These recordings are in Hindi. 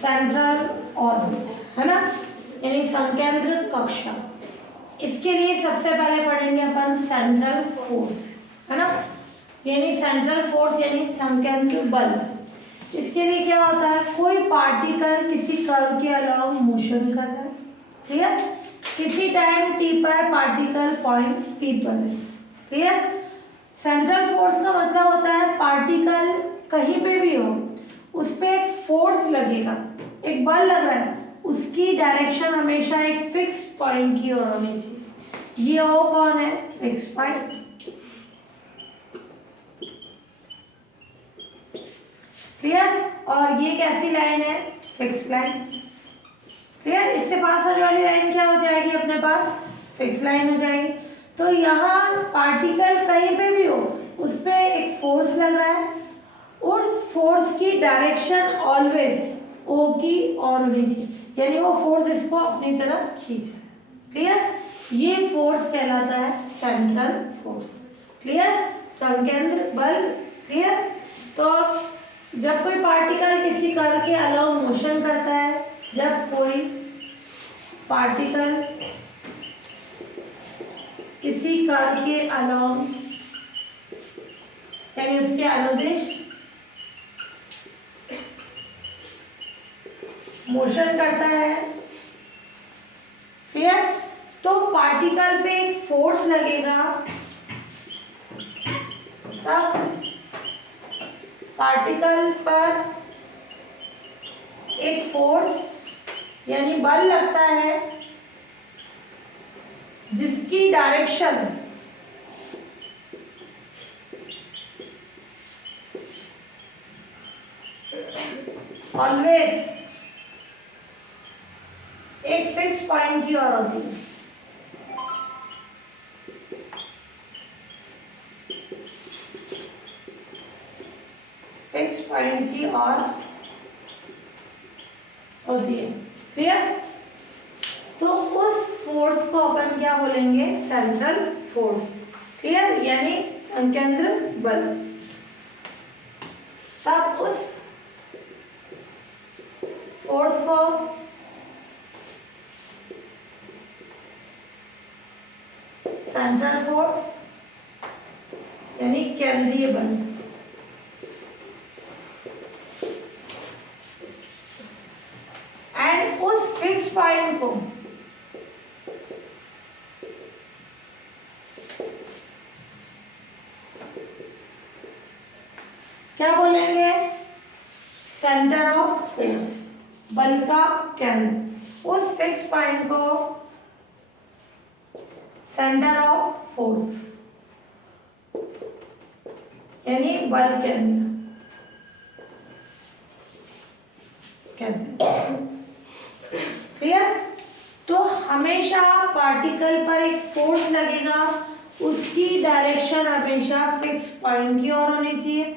सेंट्रल ऑर्बिट, है ना, यानी संकेंद्र कक्षा। इसके लिए सबसे पहले पढ़ेंगे अपन सेंट्रल फोर्स, है ना, यानी सेंट्रल फोर्स यानी संकेंद्र बल। इसके लिए क्या होता है, कोई पार्टिकल किसी कर्व के अलोंग मोशन कर रहा है, क्लियर, किसी टाइम टी पर पार्टिकल पॉइंट पी पर है, क्लियर। सेंट्रल फोर्स का मतलब होता है पार्टिकल कहीं पे भी हो उस पर एक फोर्स लगेगा, एक बल लग रहा है, उसकी डायरेक्शन हमेशा एक फिक्स पॉइंट की ओर होनी चाहिए। ये ओ कौन है, फिक्स पॉइंट, क्लियर। और ये कैसी लाइन है, फिक्स लाइन, क्लियर। इससे पास होने वाली लाइन क्या हो जाएगी अपने पास, फिक्स लाइन हो जाएगी। तो यहाँ पार्टिकल कहीं पे भी हो उस पर एक फोर्स लग रहा है, उस फोर्स की डायरेक्शन ऑलवेज ओ की ओर होनी चाहिए, यानी वो फोर्स इसको अपनी तरफ खींच रहा है, क्लियर। ये फोर्स कहलाता है सेंट्रल फोर्स, क्लियर, संकेंद्र बल, क्लियर। तो जब कोई पार्टिकल किसी कर्व के अलोंग मोशन करता है, जब कोई पार्टिकल किसी कर्व के अलोंग यानी उसके अनुदिश मोशन करता है, क्लियर, तो पार्टिकल पे एक फोर्स लगेगा, तब पार्टिकल पर एक फोर्स यानी बल लगता है जिसकी डायरेक्शन ऑलवेज एक फिक्स पॉइंट की ओर होती है, फिक्स पॉइंट की ओर होती है, क्लियर। तो उस फोर्स को अपन क्या बोलेंगे, सेंट्रल फोर्स, क्लियर, यानी संकेंद्र बल। तब उस फोर्स को सेंट्रल फोर्स यानी केंद्रीय बल, एंड उस फिक्स पॉइंट को क्या बोलेंगे, सेंटर ऑफ फोर्स, बल का केंद्र। उस फिक्स पॉइंट को सेंटर ऑफ फोर्स यानी बल केंद्र कहते हैं, क्लियर। तो हमेशा पार्टिकल पर एक फोर्स लगेगा, उसकी डायरेक्शन हमेशा फिक्स पॉइंट की ओर होनी चाहिए।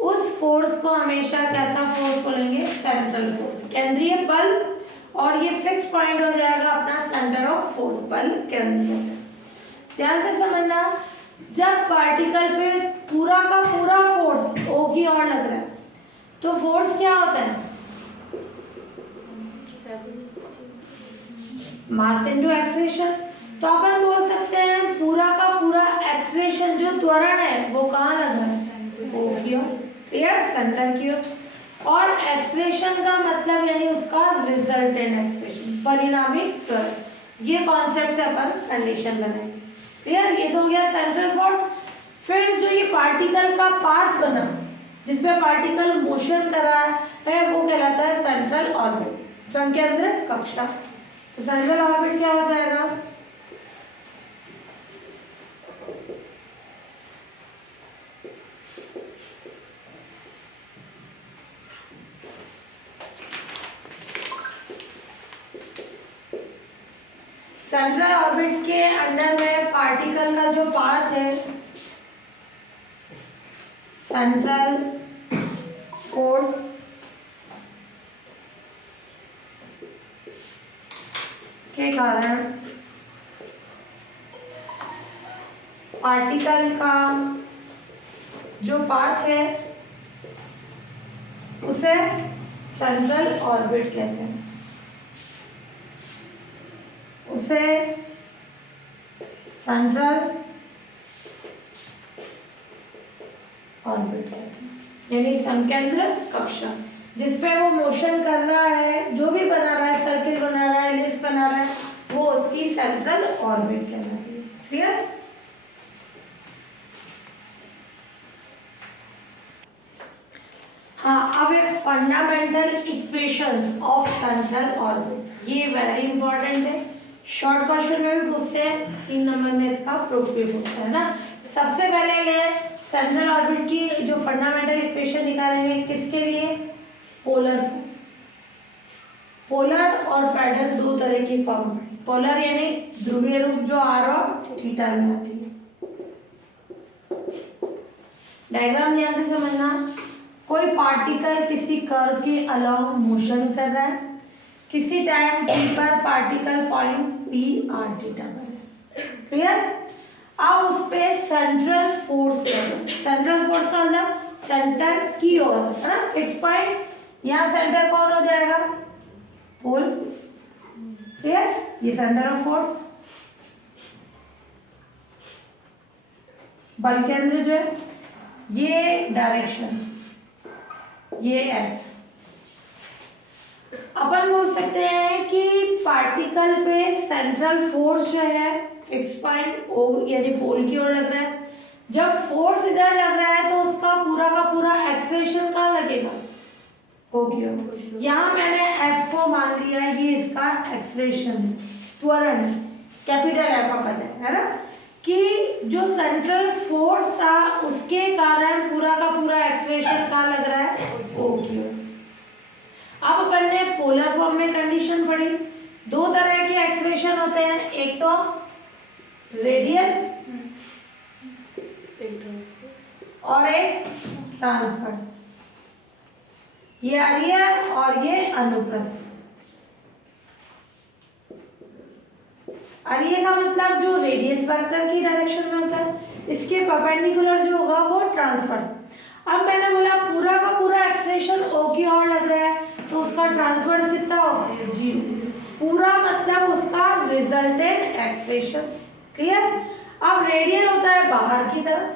उस फोर्स को हमेशा कैसा फोर्स बोलेंगे, सेंट्रल फोर्स, केंद्रीय बल, और ये फिक्स पॉइंट हो जाएगा अपना सेंटर ऑफ फोर्स, बल केंद्र। ध्यान से समझना, जब पार्टिकल पे पूरा का पूरा फोर्स ओ की ओर लग रहा है तो फोर्स क्या होता है, मास इनटू एक्सेलरेशन। तो अपन बोल सकते हैं पूरा का पूरा एक्सेलरेशन जो त्वरण है वो कहाँ लग रहा है, ओ की ओर, क्लियर, सेंटर की ओर। और एक्सेलरेशन का मतलब यानी उसका रिजल्टेंट एक्सेलरेशन, परिणामी त्वरण, ये कॉन्सेप्ट से अपन कंडीशन बनाएंगे, क्लियर। ये तो हो गया सेंट्रल फोर्स। फिर जो ये पार्टिकल का पाथ बना जिसपे पार्टिकल मोशन कर रहा है वो कहलाता है सेंट्रल ऑर्बिट, संकेंद्र कक्षा। तो सेंट्रल ऑर्बिट क्या हो जाएगा, सेंट्रल ऑर्बिट के अंडर में पार्टिकल का जो पाथ है, सेंट्रल फोर्स के कारण पार्टिकल का जो पाथ है उसे सेंट्रल ऑर्बिट कहते हैं, उसे सेंट्रल ऑर्बिट कहते हैं, यानी संकेंद्र कक्षा। जिसपे वो मोशन कर रहा है, जो भी बना रहा है, सर्किल बना रहा है, एलिप्स बना रहा है, वो उसकी सेंट्रल ऑर्बिट कहलाती है। क्लियर? हाँ, अब एक fundamental equations of central orbit, ये वेरी इंपॉर्टेंट है, शॉर्ट क्वेश्चन में भी पूछते हैं, 3 नंबर में इसका प्रूफ भी पूछता है ना। सबसे पहले ले सेंट्रल ऑर्बिट की जो फंडामेंटल इक्वेशन निकालेंगे, किसके लिए? पोलर। पोलर और पैडल दो तरह की फॉर्म है। पोलर यानी ध्रुवीय रूप जो आर और थीटा में आती है। डायग्राम ध्यान से समझना। कोई पार्टिकल किसी कर्व के अलोंग मोशन कर रहा है, किसी टाइम t पर particle point p r theta पर है। क्लियर? अब उस पे सेंट्रल फोर्स है। सेंट्रल फोर्स का मतलब सेंटर की ओर है ना, फिक्स पॉइंट। यहाँ सेंटर कौन हो जाएगा? पोल। क्लियर? ये सेंटर ऑफ फोर्स। बल केंद्र जो है, ये डायरेक्शन, ये है। अपन बोल सकते हैं कि पार्टिकल पे सेंट्रल फोर्स जो है फिक्स पॉइंट ओ यानी पोल की ओर लग रहा है। जब फोर्स इधर लग रहा है तो उसका पूरा का पूरा एक्सेलरेशन कहाँ लगेगा? ओ की ओर। यहाँ मैंने एफ को मान लिया, ये इसका एक्सेलरेशन है, त्वरण, कैपिटल एफ अपन है ना, कि जो सेंट्रल फोर्स था उसके कारण पूरा का पूरा एक्सेलरेशन कहाँ लग रहा है? ओ की ओर। अब अपन ने पोलर फॉर्म में कंडीशन पढ़ी। दो तरह के एक्सेलरेशन होते हैं, एक तो रेडियल और एक ट्रांसवर्स। ये अरियर और ये अनुप्रस्थ। अरियर का मतलब जो रेडियस वेक्टर की डायरेक्शन में होता है, इसके परपेंडिकुलर जो होगा वो ट्रांसवर्स। अब मैंने बोला पूरा का पूरा एक्सेलरेशन ओ की ओर लग रहा है, तो उसका ट्रांसवर्स कितना होगा? 0। पूरा मतलब उसका रिजल्टेंट एक्सेलरेशन। क्लियर? अब रेडियल होता है बाहर की तरफ,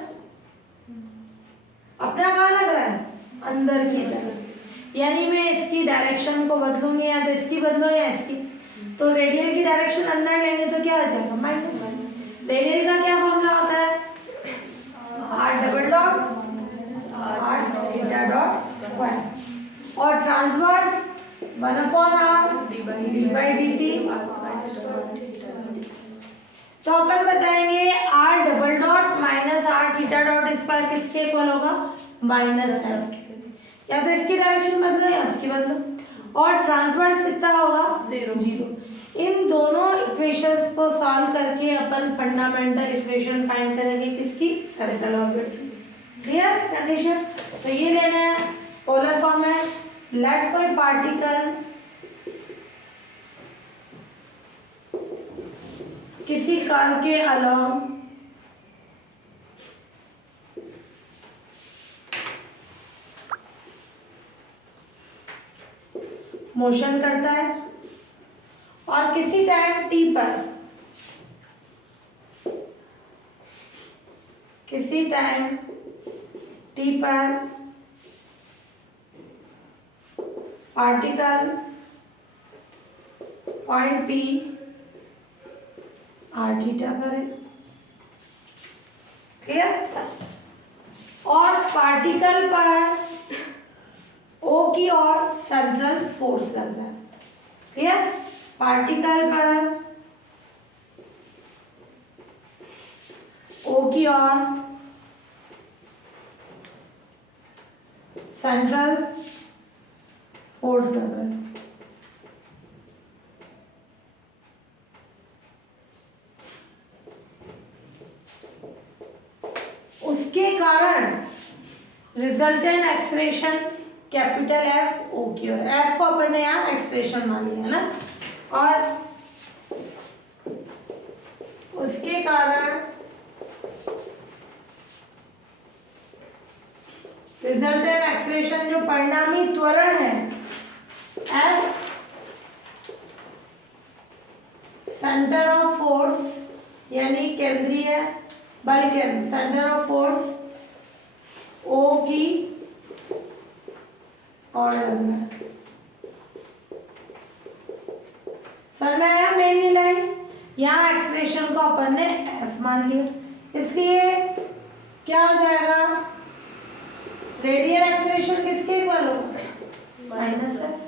अपना कहाँ लग रहा है? अंदर की तरफ। यानी मैं इसकी डायरेक्शन को बदलूंगी, या तो इसकी बदलो या इसकी, तो रेडियल की डायरेक्शन अंदर लेंगे तो क्या हो जाएगा? माइनस। रेडियल का क्या फॉर्मूला होता है? r double dot r theta dot square, और transverse 1/r d by dt। तो अपन बताएंगे r double dot minus r theta dot square किसके इक्वल होगा? Minus f। या तो इसकी डायरेक्शन बदलो या इसकी बदलो, और ट्रांसवर्स कितना होगा? 0। इन दोनों इक्वेशंस को सॉल्व करके अपन फंडामेंटल इक्वेशन फाइंड करेंगे, किसकी? Circle orbit. Clear condition? तो ये लेना है, पोलर फॉर्म है। लेट कोई पार्टिकल किसी कर्व के अलोंग मोशन करता है और किसी टाइम t पर, किसी टाइम t पर particle point p r theta पर है। क्लियर? और पार्टिकल पर O की ओर सेंट्रल फोर्स लग रहा है। क्लियर? पार्टिकल पर O की ओर सेंट्रल फोर्स लग रहा है। उसके कारण resultant acceleration capital F O की ओर। एफ को अपन ने यहाँ एक्सेलरेशन मान लिया ना, और उसके कारण रिजल्टेंट एक्सेलरेशन जो परिणामी त्वरण है है, बल्कि सेंटर ऑफ फोर्स ओ की और लगना है। समझ में आया मेरी लाइन? यहाँ एक्सलेशन को अपन ने एफ मान लिया, इसलिए क्या हो जाएगा, रेडियल एक्सलेशन किसके इक्वल होगा, माइनस एफ।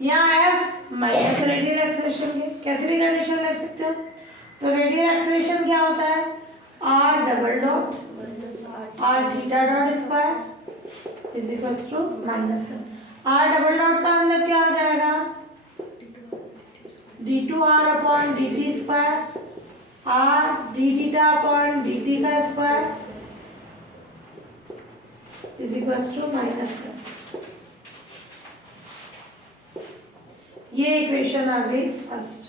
यहाँ एफ माइनस रेडियल एक्सलेशन के, कैसे भी कंडीशन ले सकते हो। तो रेडियल एक्सलेशन क्या होता है, R double dot R theta dot square is equals to minus F. R double dot का मतलब क्या हो जाएगा, d2r upon dt square r d theta upon dt का square is equals to minus F. ये इक्वेशन आ गई first,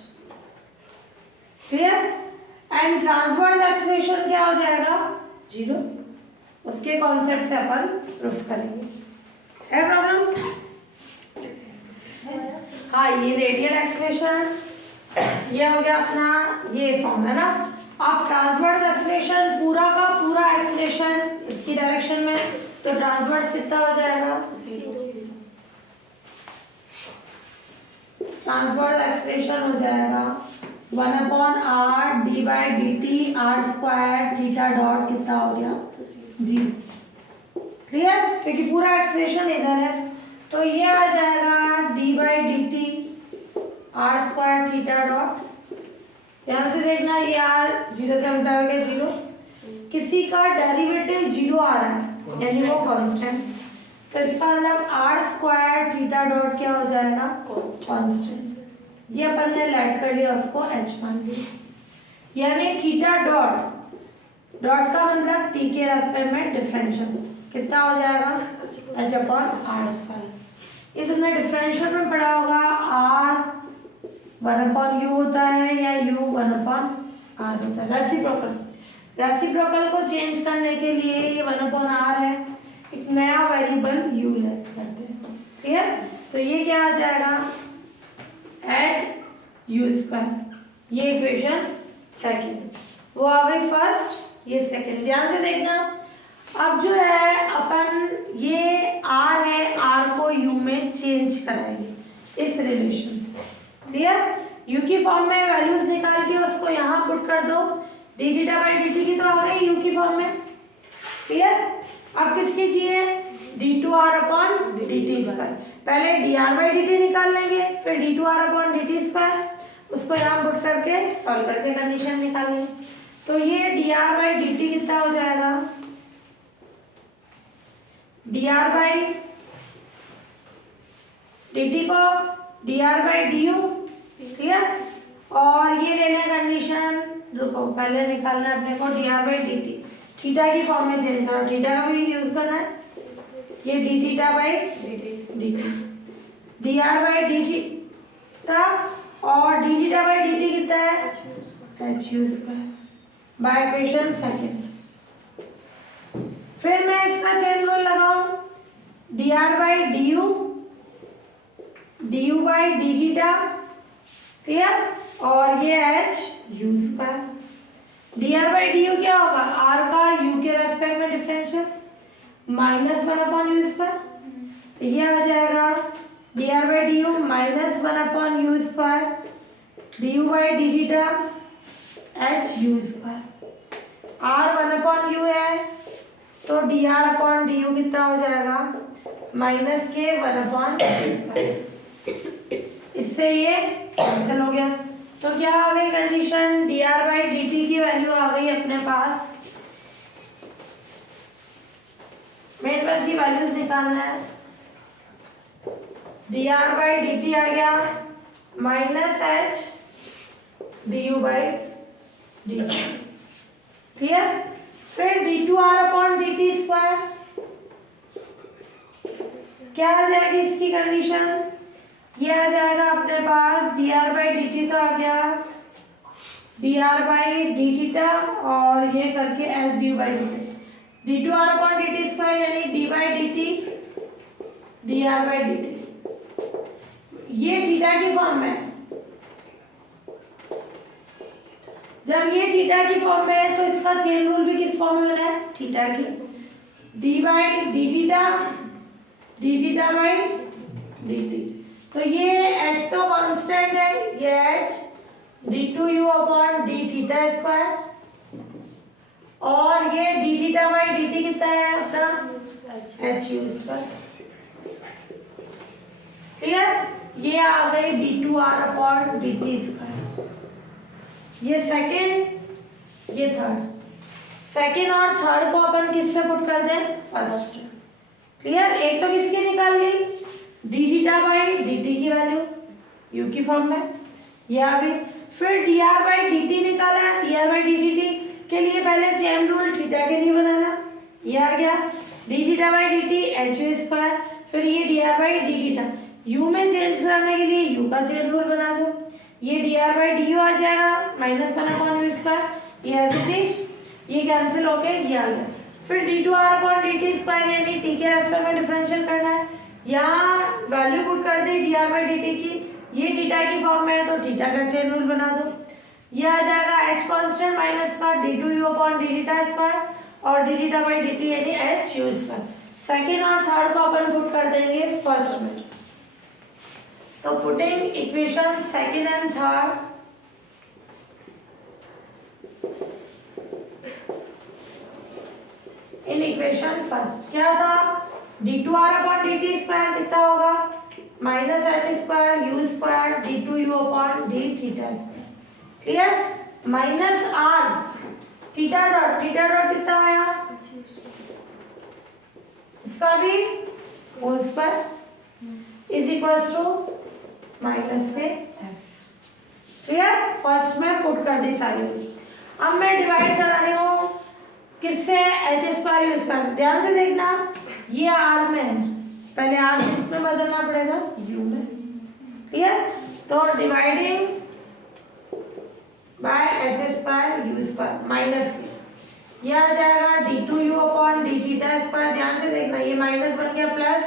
clear. And transverse acceleration क्या हो जाएगा, जीरो। उसके कॉन्सेप्ट से अपन प्रूफ करेंगे, है प्रॉब्लम? हाँ, ये रेडियल एक्सलेशन ये हो गया अपना, ये फॉर्म है ना। अब ट्रांसवर्स एक्सलेशन पूरा का पूरा एक्सलेशन इसकी डायरेक्शन में, तो ट्रांसवर्स कितना हो जाएगा, ट्रांसवर्स एक्सलेशन हो जाएगा 1/r d by D T R square theta dot कितना हो गया, जी, क्लियर। क्योंकि पूरा एक्सप्रेशन इधर है, तो ये आ जाएगा D by D T R square theta dot, ध्यान से देखना, ये आर जीरो से उल्टा हो गया जीरो, किसी का डेरिवेटिव जीरो आ रहा है यानी वो कांस्टेंट, तो इसका मतलब आर स्क्वायर थीटा डॉट क्या हो जाएगा, कांस्टेंट। ये अपन ने लेट कर लिया, उसको एच मान लिया, यानी थीटा डॉट डॉट का मतलब टी के रेस्पेक्ट में डिफरेंशियल कितना हो जाएगा, एच अपॉन आर स्क्वायर। ये तुमने डिफरेंशियल में पढ़ा होगा, आर 1/u होता है या u 1/r होता है। रेसिप्रोकल को चेंज करने के लिए ये 1/r है, एक नया वेरिएबल u लेते करते हैं, क्लियर। तो ये क्या आ जाएगा, एच यू स्क्वायर। ये इक्वेशन सेकेंड, वो आ गई फर्स्ट, ये सेकेंड। ध्यान से देखना, अब जो है अपन ये आर है, आर को यू में चेंज कराएंगे इस रिलेशन से, क्लियर। यू की फॉर्म में वैल्यूज निकाल के उसको यहाँ पुट कर दो, D theta by D T की तो आ गई यू की फॉर्म में, क्लियर। अब किसकी चाहिए, D two R upon D T square. पहले D R by D T निकाल लेंगे, फिर D two R upon D T square, उसको यहाँ पुट करके सॉल्व करके कंडीशन निकालेंगे। तो ये D R by D T कितना हो जाएगा, D R by D T को D R by D U, clear. और ये ले लें कंडीशन, रुको पहले निकालना है अपने को D R by D T, theta की फॉर्म में चेंज करो, थीटा का भी यूज करना है, ये D theta by D T, D R by D theta और D theta by D T कितना है, H you square by equation second. फिर मैं इसका चेन रूल लगाऊं, D R by D U by D theta, clear, और ये H you square. D R by D you क्या होगा, आर का यू के रेस्पेक्ट में डिफरेंशियल माइनस 1/u स्क्वायर, तो ये आ जाएगा D R by D U minus 1/u square D U by D theta H you square. R 1/u है, तो D R upon D U कितना हो जाएगा, माइनस के 1/u। इससे ये कैंसिल हो गया, तो क्या आ गई condition, D R by D T की वैल्यू आ गई अपने पास, मेरे पास ये वैल्यूज निकालना है, D R by D T आ गया minus H D U by D T, clear. फिर D two R upon D T square, क्या आ जाएगी इसकी कंडीशन, ये आ जाएगा अपने पास D R by D T, तो आ गया D R by D theta और ये करके H D by D T, D two R upon D T square यानी D by D T D R by D T, ये थीटा की फॉर्म में, जब ये थीटा की फॉर्म में है तो इसका चेन रूल भी किस फॉर्म में बना है, थीटा की, D by D theta by D T. तो ये एच तो कांस्टेंट है, ये H D two you upon D theta square, और ये D theta by D T कितना है अपना एच यू स्क्वायर। ठीक है, ये आ गई D two R upon D T square. ये सेकेंड, ये थर्ड। सेकेंड और थर्ड को अपन किस पे पुट कर दें, फर्स्ट। क्लियर, एक तो किसकी निकाल ली, D theta by D T की वैल्यू यू की फॉर्म में, ये आ गई। फिर D R by D T निकाला, D R by D T के लिए पहले चेन रूल थीटा के लिए बनाना, ये आ गया D theta by D T H U square. फिर ये D R by D theta you में चेंज कराने के लिए यू का चेन रूल बना दो, ये D R by D U आ जाएगा minus one upon U square, ये एज इट इज, ये कैंसिल होके ये आ गया। फिर D two R upon D T square यानी टी के रेस्पेक्ट में डिफरेंशियल करना है, यहाँ वैल्यू पुट कर दी D R by D T की, ये थीटा की फॉर्म में है तो थीटा का चेन रूल बना दो, ये आ जाएगा एच कांस्टेंट माइनस का D two you upon D theta square और D theta by D T यानी एच यू स्क्वायर। सेकेंड और थर्ड को अपन पुट कर देंगे फर्स्ट में, तो putting equation second and third, in equation first क्या था, D two R upon D T square कितना होगा minus H square you square D two you upon D theta square. Clear, minus are theta dot कितना आया, इसका भी whole square is equals to minus K F. Clear, first में पुट कर दी सारी। अब मैं डिवाइड करा रही हूँ किससे, एच स्क्वायर यूज कर, ध्यान से देखना, ये आर में है, पहले आर किसमें बदलना पड़ेगा, यू में। क्लियर, तो dividing by H square you square minus K, ये आ जाएगा D two you upon D theta square. ध्यान से देखना, ये माइनस बन गया प्लस,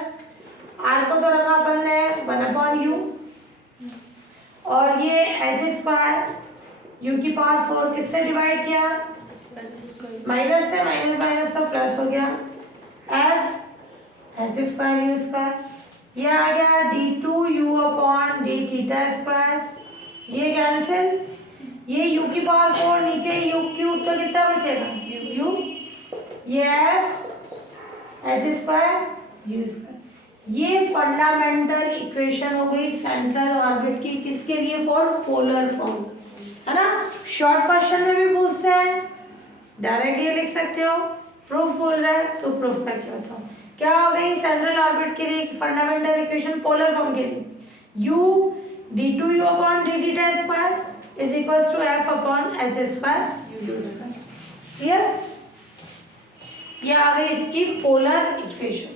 आर को तो रखा अपन ने वन अपॉन यू, और ये एच स्क्वायर यू की पावर 4 किससे डिवाइड किया, माइनस से, माइनस माइनस तो प्लस हो गया, f h square you square, ये आ गया d two you upon D theta square, ये कैंसिल, ये u की पावर 4 नीचे u क्यूब तो कितना बचेगा u, ये f h square you square. ये फंडामेंटल इक्वेशन हो गई सेंट्रल ऑर्बिट की, किसके लिए, फॉर पोलर फॉर्म, है ना। शॉर्ट क्वेश्चन में भी पूछते हैं, डायरेक्ट ये लिख सकते हो, प्रूफ बोल रहा है तो प्रूफ करके बताओ क्या हो गई सेंट्रल ऑर्बिट के लिए फंडामेंटल इक्वेशन पोलर फॉर्म के लिए, u d two you upon D theta square is equals to f upon h square u square। Clear, ये आ गई इसकी पोलर इक्वेशन,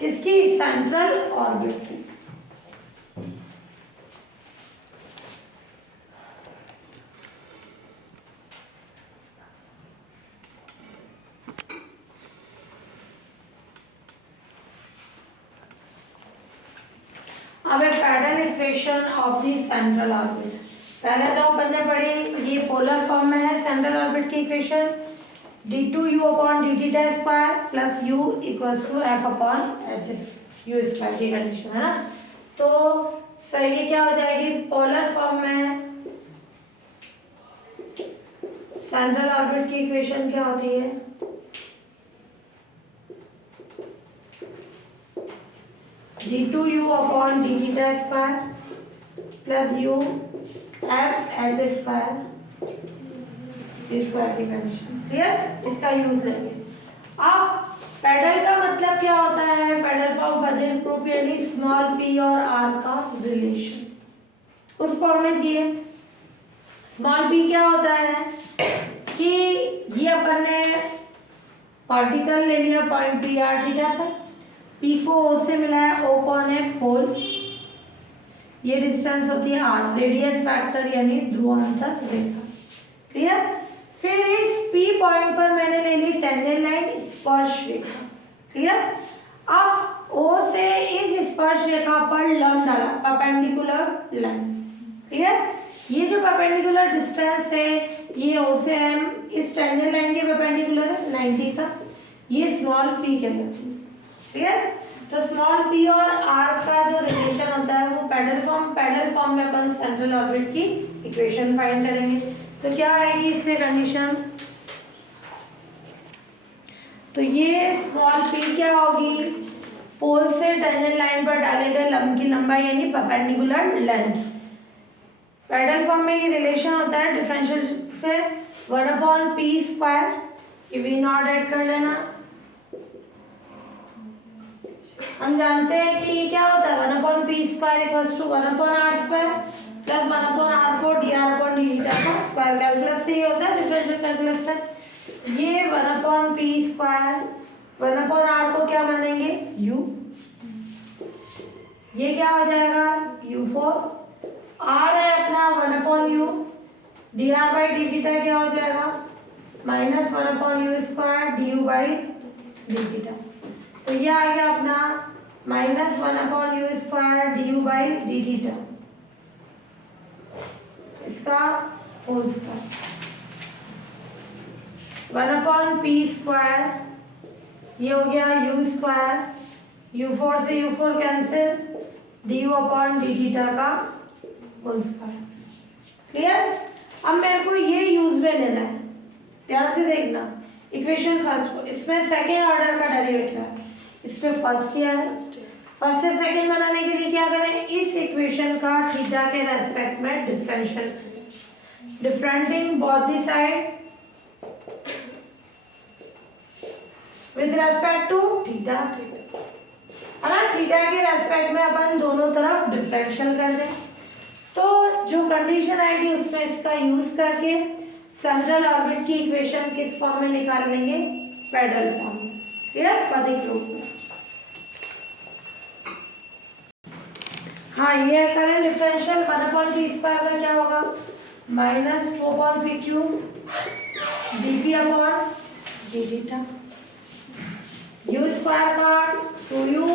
किसकी, सेंट्रल ऑर्बिट की। अब है pedal equation of the central orbit. पहले तो अपन ने पढ़ी, ये पोलर फॉर्म में है सेंट्रल ऑर्बिट की equation, d two you upon D theta square plus u equals to f upon h you square की कंडीशन, है ना। तो सही क्या हो जाएगी, पोलर फॉर्म में सेंट्रल ऑर्बिट की इक्वेशन क्या होती है, d two you upon D theta square plus u f h square square की कंडीशन। क्लियर, इसका यूज लेंगे। अब पेडल का मतलब क्या होता है, पेडल फॉर्म बदल प्रूफ यानी स्मॉल पी और आर का रिलेशन, उस फॉर्म में चाहिए। स्मॉल पी क्या होता है कि ये अपन ने पार्टिकल ले लिया पॉइंट पी आर थीटा पर, पी को ओ से मिला है, ओ कौन है, पोल, ये डिस्टेंस होती है आर, रेडियस फैक्टर यानी ध्रुवांतर रेखा। क्लियर, फिर इस पी पॉइंट पर मैंने ले ली टेंजेंट लाइन, स्पर्श रेखा। क्लियर, अब ओ से इस स्पर्श रेखा पर लंब डाला, परपेंडिकुलर लाइन, ठीक है। ये जो परपेंडिकुलर डिस्टेंस है ये ओ से एम इस टेंजेंट लाइन के परपेंडिकुलर है 90 का, ये स्मॉल पी कहलाती है, ठीक है। तो स्मॉल पी और आर का जो रिलेशन होता है वो पैडल फॉर्म में अपन सेंट्रल ऑर्बिट की इक्वेशन फाइंड करेंगे। तो क्या आएगी इससे कंडीशन, तो ये स्मॉल पी क्या होगी, पोल से टेंजेंट लाइन पर डाले गए लंब की लंबाई यानी परपेंडिकुलर लेंथ। पैडल फॉर्म में ये रिलेशन होता है डिफरेंशियल से 1/p², ये v नॉट ऐड कर लेना। हम जानते हैं कि ये क्या होता है 1/p² = 1/r² plus 1/r4 dr/d का स्क्वायर कैलकुलस से ही होता है डिफरेंशियल कैलकुलस से। ये 1/p², 1/r को क्या मानेंगे u, ये क्या हो जाएगा u4, r है अपना 1/u, dr/d क्या हो जाएगा -1/u² du/d। तो ये आ गया अपना -1/u² du/d, इसका होल स्क्वायर 1/p², ये हो गया u², u4 से u4 कैंसिल, du/d का होल स्क्वायर, क्लियर। अब मेरे को ये यूज में लेना है, ध्यान से देखना। इक्वेशन फर्स्ट को, इसमें सेकेंड ऑर्डर का डेरिवेटिव है, इसमें फर्स्ट ईयर है, फर्स्ट से सेकेंड बनाने के लिए क्या करें, इस इक्वेशन का थीटा के रेस्पेक्ट में differential, differentiating both the side with respect to theta, है ना। थीटा के रेस्पेक्ट में अपन दोनों तरफ डिफरेंशियल कर दें। तो जो कंडीशन आएगी उसमें इसका यूज करके सेंट्रल ऑर्बिट की इक्वेशन किस फॉर्म में निकाल लेंगे, पैडल फॉर्म में, क्लियर, पदिक रूप में। हाँ ये करें डिफरेंशियल 1/p² का क्या होगा -2/p³ dp/dθ, u² का 2u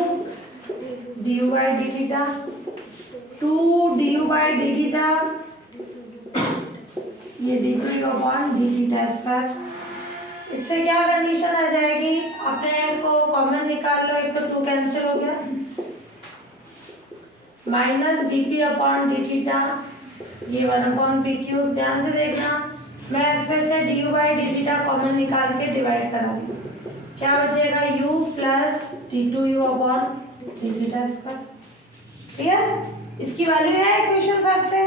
du/dθ, 2 du/dθ, ये dp/dθ²। इससे क्या कंडीशन आ जाएगी, अपने को कॉमन निकाल लो, एक तो 2 कैंसिल हो गया, -dp/dθ, ये 1/p³। ध्यान से देखना, मैं इसमें से du/dθ कॉमन निकाल के डिवाइड करा रही हूँ, क्या बचेगा u प्लस d2u/dθ², ठीक है। इसकी वैल्यू है इक्वेशन फर्स्ट से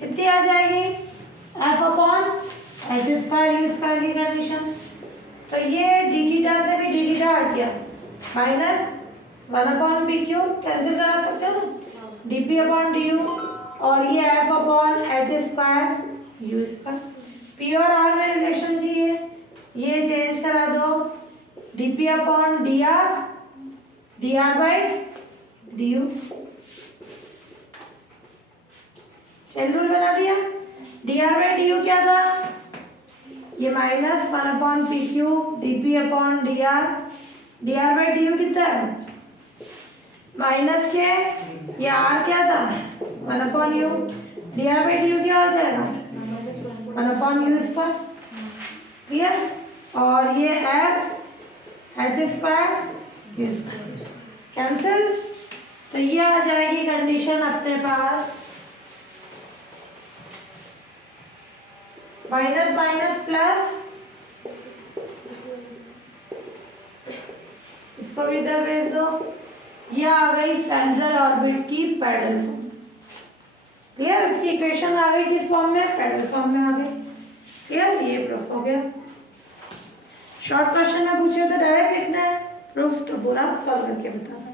कितनी आ जाएगी, f/h² की कंडीशन। तो ये dθ से भी dθ हट गया, -1/p³ कैंसिल करा सकते हो ना, dp/du, और ये f/h²u²। p और r में रिलेशन चाहिए, ये चेंज करा दो, dp/dr dr/du, चेन रूल बना दिया। dr/du क्या था, ये -1/p³ dp/dr, dr/du कितना है माइनस के, ये r क्या था 1/u, dr/du क्या हो जाएगा 1/u², क्लियर। और ये f/h² कैंसिल, तो ये आ जाएगी कंडीशन अपने पास, माइनस माइनस प्लस, इसको भी इधर भेज दो, ये आ गई सेंट्रल ऑर्बिट की पैडल फॉर्म, क्लियर। इसकी इक्वेशन आ गई किस फॉर्म में, पैडल फॉर्म में आ गई, क्लियर। ये प्रूफ हो गया। शॉर्ट क्वेश्चन में पूछे तो डायरेक्ट लिखना है, प्रूफ तो पूरा सॉल्व करके बताना है।